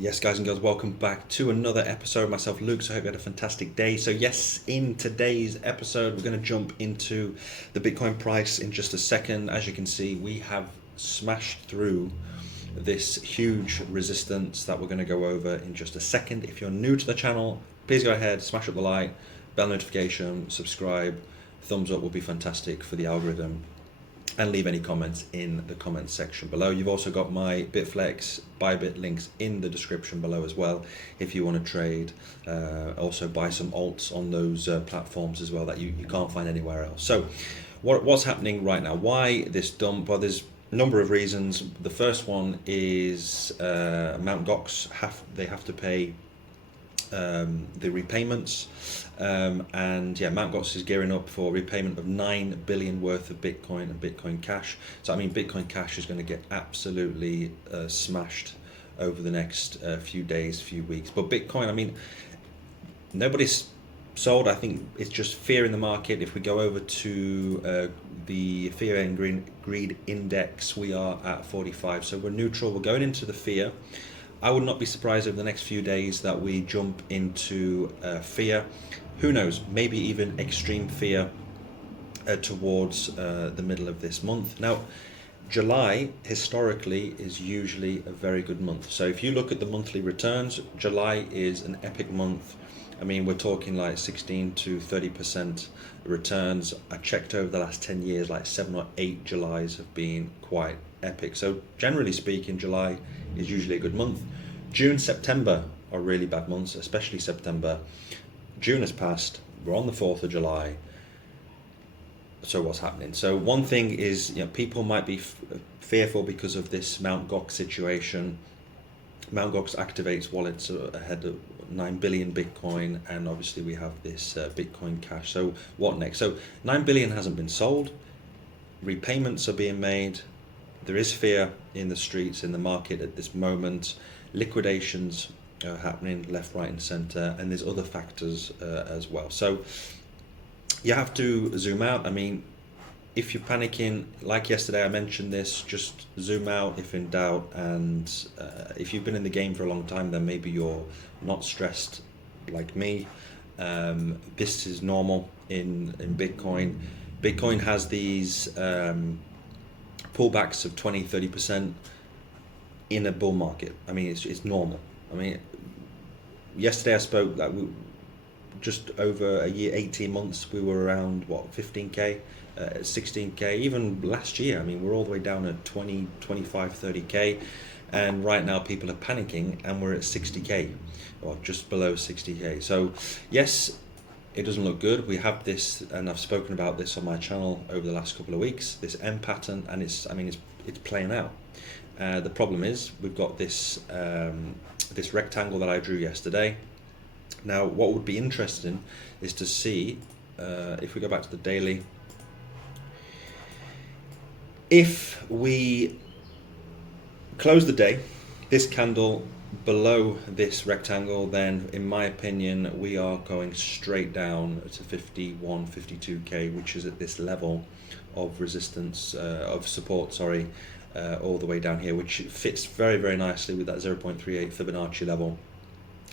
Yes, guys and girls, welcome back to another episode. Myself, Luke, so I hope you had a fantastic day. So yes, in today's episode, we're going to jump into the Bitcoin price in just a second. As you can see, we have smashed through this huge resistance that we're going to go over in just a second. If you're new to the channel, please go ahead, smash up the like, bell notification, subscribe, thumbs up will be fantastic for the algorithm. And leave any comments in the comments section below. You've also got my Bitflex, Bybit links in the description below as well if you want to trade. Also buy some alts on those platforms as well that you can't find anywhere else. So what's happening right now? Why this dump? Well, there's a number of reasons. The first one is Mt. Gox have to pay the repayments, and yeah, Mt. Gox is gearing up for repayment of 9 billion worth of Bitcoin and Bitcoin Cash. So I mean, Bitcoin Cash is going to get absolutely smashed over the next few days, few weeks. But Bitcoin, I mean, nobody's sold. I think it's just fear in the market. If we go over to the fear and greed index, we are at 45. So we're neutral. We're going into the fear. I would not be surprised over the next few days that we jump into fear. Who knows, maybe even extreme fear towards the middle of this month. Now, July historically is usually a very good month. So if you look at the monthly returns, July is an epic month. I mean, we're talking like 16 to 30% returns. I checked over the last 10 years, like 7 or 8 Julys have been quite epic. So generally speaking, July is usually a good month. June, September are really bad months, especially September. June has passed, we're on the 4th of July. So what's happening? So one thing is, people might be fearful because of this Mt. Gox situation. Mt. Gox activates wallets ahead of 9 billion Bitcoin, and obviously we have this Bitcoin Cash. So what next? So 9 billion hasn't been sold. Repayments are being made. There is fear in the streets, in the market at this moment. Liquidations are happening left, right and center, and there's other factors as well. So you have to zoom out. I mean, if you're panicking, like yesterday I mentioned this, just zoom out if in doubt. And if you've been in the game for a long time, then maybe you're not stressed like me. This is normal in Bitcoin. Bitcoin has these pullbacks of 20-30% in a bull market. I mean, it's normal. I mean, yesterday I spoke that just over a year, 18 months, we were around what, 15k, 16k. Even last year, I mean, we're all the way down at 20, 25, 30k, and right now people are panicking, and we're at 60k or just below 60k. So yes, it doesn't look good. We have this, and I've spoken about this on my channel over the last couple of weeks, this M pattern, and it's playing out. The problem is we've got this this rectangle that I drew yesterday. Now, what would be interesting is to see, if we go back to the daily, if we close the day, this candle below this rectangle, then in my opinion we are going straight down to 51, 52k, which is at this level of resistance, of support, sorry, all the way down here, which fits very, very nicely with that 0.38 Fibonacci level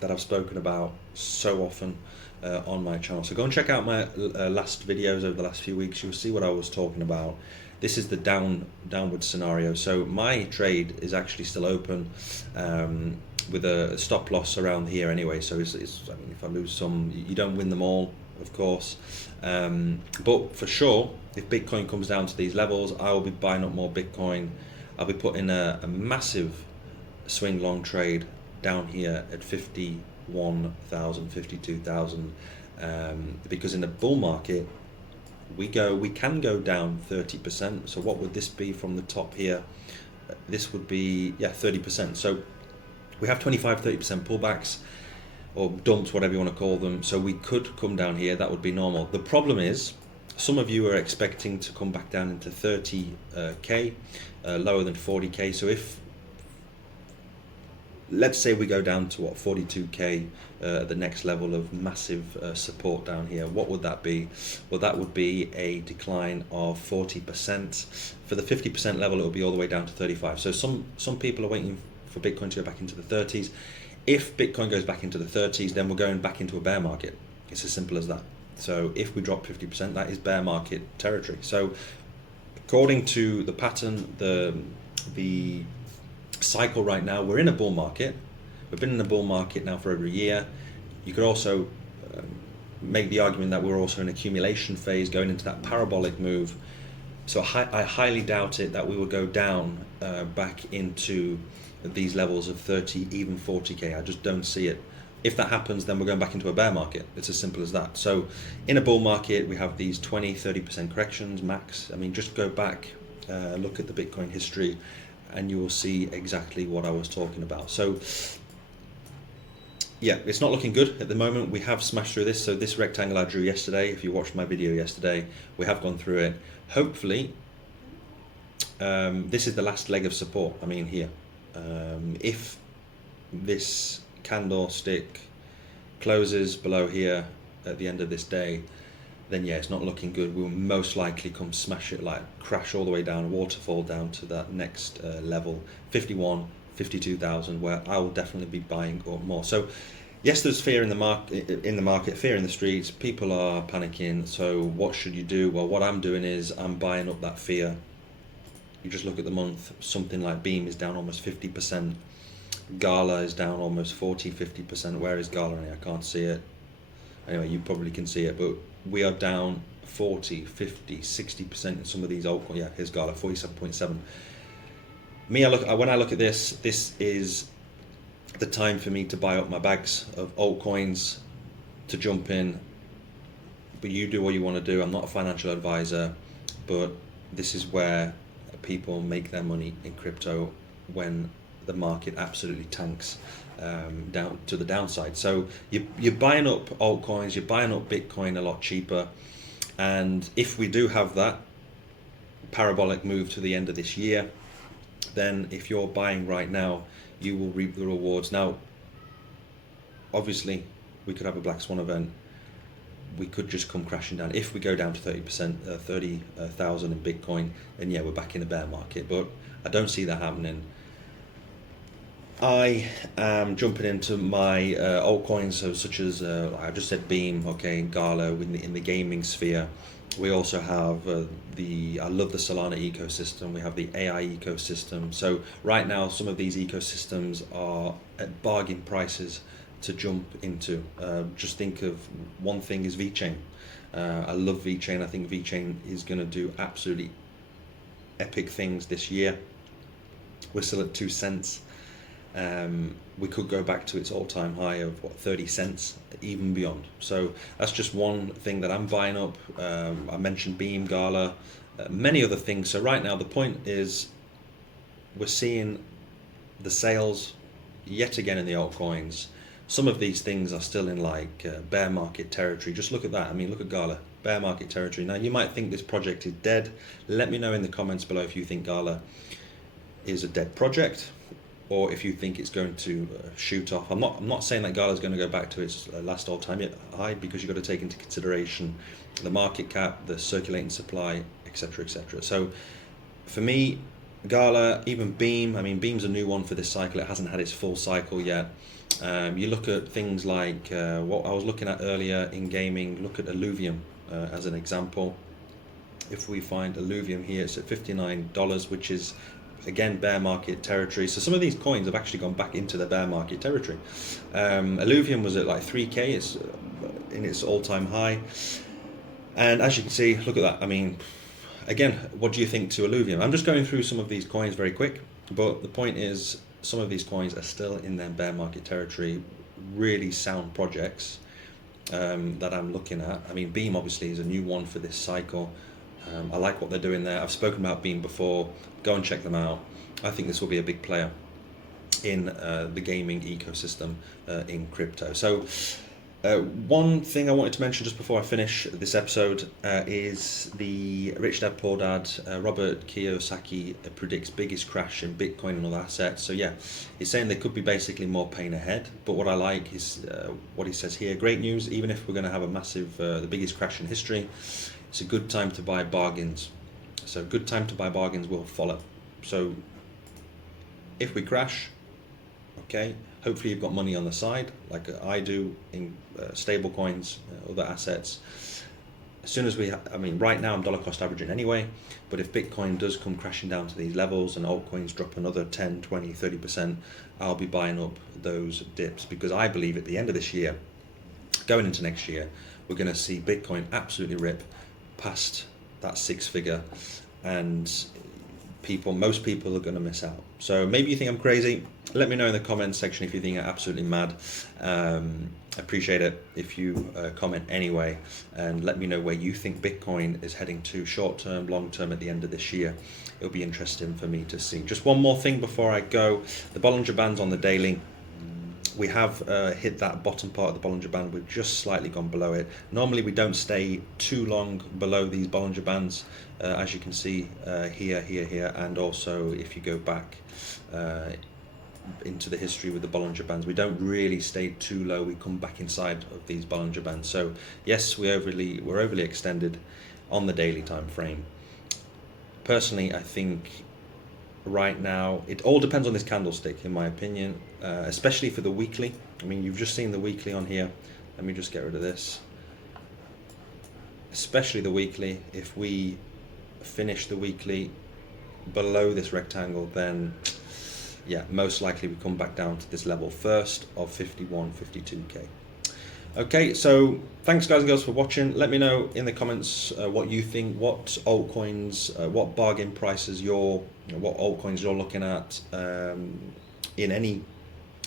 that I've spoken about so often on my channel. So go and check out my last videos over the last few weeks. You'll see what I was talking about. This is the downward scenario. So my trade is actually still open with a stop loss around here anyway. So it's I mean, if I lose some, you don't win them all, of course. But for sure, if Bitcoin comes down to these levels, I will be buying up more Bitcoin. I'll be putting a massive swing long trade down here at 51,000, 52,000, because in the bull market we can go down 30%. So what would this be from the top here? This would be 30%. So we have 25-30% pullbacks or dumps, whatever you want to call them. So we could come down here. That would be normal. The problem is, some of you are expecting to come back down into 30k, lower than 40k. So if, let's say we go down to what, 42k, the next level of massive support down here, what would that be? Well, that would be a decline of 40%. For the 50% level, it will be all the way down to 35. So some people are waiting for Bitcoin to go back into the 30s. If Bitcoin goes back into the 30s, then we're going back into a bear market. It's as simple as that. So if we drop 50%, that is bear market territory. So according to the pattern, the cycle right now, we're in a bull market. We've been in a bull market now for over a year. You could also make the argument that we're also in accumulation phase, going into that parabolic move. So I highly doubt it that we will go down back into these levels of 30, even 40k. I just don't see it. If that happens, then we're going back into a bear market. It's as simple as that. So in a bull market, we have these 20, 30% corrections max. I mean, just go back, look at the Bitcoin history, and you will see exactly what I was talking about. So yeah, it's not looking good at the moment. We have smashed through this. So this rectangle I drew yesterday, if you watched my video yesterday, we have gone through it. Hopefully, this is the last leg of support. I mean, here, if this candlestick closes below here at the end of this day, then yeah, it's not looking good. We'll most likely come smash it, like crash all the way down, waterfall down to that next level, 51, 52,000, where I will definitely be buying or more. So yes, there's fear in the market, fear in the streets. People are panicking. So what should you do? Well, what I'm doing is I'm buying up that fear. You just look at the month, something like Beam is down almost 50%. Gala is down almost 40, 50%. Where is Gala? I can't see it. Anyway, you probably can see it, but we are down 40, 50, 60% in some of these altcoins. Yeah, here's Gala, 47.7. When I look at this is the time for me to buy up my bags of altcoins, to jump in. But you do what you want to do. I'm not a financial advisor, but this is where people make their money in crypto when the market absolutely tanks down to the downside. So you're buying up altcoins, you're buying up Bitcoin a lot cheaper, and if we do have that parabolic move to the end of this year, then if you're buying right now, you will reap the rewards. Now, obviously, we could have a black swan event. We could just come crashing down. If we go down to 30%, 30,000 in Bitcoin, then yeah, we're back in a bear market. But I don't see that happening. I am jumping into my altcoins, so such as I just said Beam, okay, Gala in the gaming sphere. We also have I love the Solana ecosystem. We have the AI ecosystem. So right now, some of these ecosystems are at bargain prices to jump into. Just think of one thing is VeChain. I love VeChain. I think VeChain is going to do absolutely epic things this year. We're still at 2 cents. We could go back to its all-time high of 30 cents, even beyond. So that's just one thing that I'm buying up. I mentioned Beam, Gala, many other things. So right now the point is we're seeing the sales yet again in the altcoins. Some of these things are still in like bear market territory. Just look at that. I mean, look at Gala, bear market territory. Now you might think this project is dead. Let me know in the comments below if you think Gala is a dead project, or if you think it's going to shoot off. I'm not saying that Gala is going to go back to its last all-time high, because you've got to take into consideration the market cap, the circulating supply, etc., etc. So for me, Gala, even Beam, I mean, Beam's a new one for this cycle. It hasn't had its full cycle yet. You look at things like what I was looking at earlier in gaming. Look at Illuvium as an example. If we find Illuvium here, it's at $59, which is again bear market territory. So some of these coins have actually gone back into the bear market territory. Illuvium was at like 3k. It's in its all-time high, and as you can see, look at that. I mean, again, what do you think to Illuvium? I'm just going through some of these coins very quick, but the point is some of these coins are still in their bear market territory. Really sound projects that I'm looking at. I mean, Beam obviously is a new one for this cycle. I like what they're doing there. I've spoken about Beam before. Go and check them out. I think this will be a big player in the gaming ecosystem in crypto. So one thing I wanted to mention just before I finish this episode is the Rich Dad Poor Dad. Robert Kiyosaki predicts biggest crash in Bitcoin and other assets. So yeah, he's saying there could be basically more pain ahead. But what I like is what he says here. Great news, even if we're going to have a massive, the biggest crash in history, it's a good time to buy bargains. So good time to buy bargains will follow. So if we crash, Okay, hopefully you've got money on the side like I do in stable coins, other assets. As soon as I mean, right now I'm dollar cost averaging anyway, but if Bitcoin does come crashing down to these levels and altcoins drop another 10, 20, 30%, I'll be buying up those dips, because I believe at the end of this year, going into next year, we're going to see Bitcoin absolutely rip past that 6-figure, and most people are going to miss out. So maybe you think I'm crazy. Let me know in the comments section if you think I'm absolutely mad. Appreciate it if you comment anyway, and let me know where you think Bitcoin is heading to, short term, long term, at the end of this year. It'll be interesting for me to see. Just one more thing before I go. The Bollinger Bands on the daily. We have hit that bottom part of the Bollinger Band. We've just slightly gone below it. Normally we don't stay too long below these Bollinger Bands, as you can see here, and also if you go back into the history with the Bollinger Bands, we don't really stay too low. We come back inside of these Bollinger Bands. So yes, we're overly extended on the daily time frame. Personally, I think right now it all depends on this candlestick, in my opinion, especially for the weekly. I mean, you've just seen the weekly on here. Let me just get rid of this. Especially the weekly, if we finish the weekly below this rectangle, then yeah, most likely we come back down to this level first of 51, 52k. Okay, so thanks guys and girls for watching. Let me know in the comments what you think, what altcoins, what bargain prices what altcoins you're looking at in any.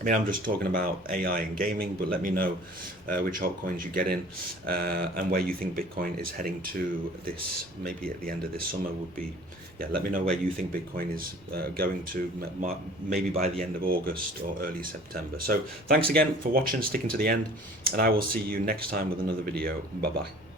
I mean, I'm just talking about AI and gaming, but let me know which altcoins you get in and where you think Bitcoin is heading to this, maybe at the end of this summer would be, yeah, let me know where you think Bitcoin is going to, maybe by the end of August or early September. So thanks again for watching, sticking to the end, and I will see you next time with another video. Bye-bye.